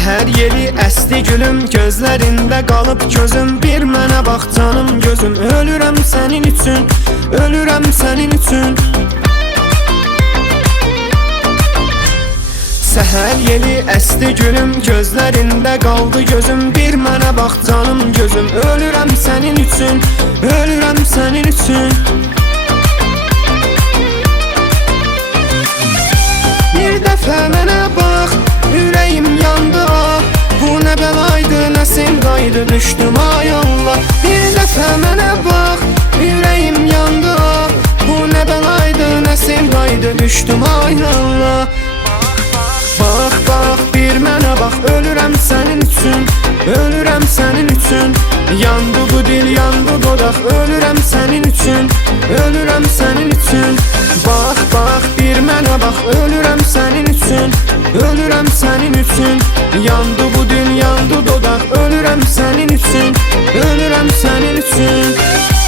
Səhər yeli əsdi gülüm, gözlərində qalıb gözüm. Bir mənə bax canım gözüm, ölürəm sənin üçün, ölürəm sənin üçün. Səhər yeli əsdi gülüm, gözlərində qaldı gözüm. Bir mənə bax canım gözüm, ölürəm sənin üçün, ölürəm sənin üçün. Bir dəfə mənə bax, ürəyim yandı ah. Bu nə bəlaydı, nə sevdaydı, düşdüm ay Allah. Bir dəfə mənə bax, ürəyim yandı ah. Bu nə bəlaydı, nə sevdaydı, düşdüm ay Allah. Bax, bax, bir mənə bax, ölürəm sənin üçün, ölürəm sənin üçün. Yandı bu dil, yandı dodaq, ölürəm sənin üçün, ölürəm sənin üçün. Bax, bax, bir mənə bax, ölürəm sənin üçün, ölürəm sənin üçün. Yandı bu dil, yandı dodaq, ölürəm sənin üçün, ölürəm sənin üçün.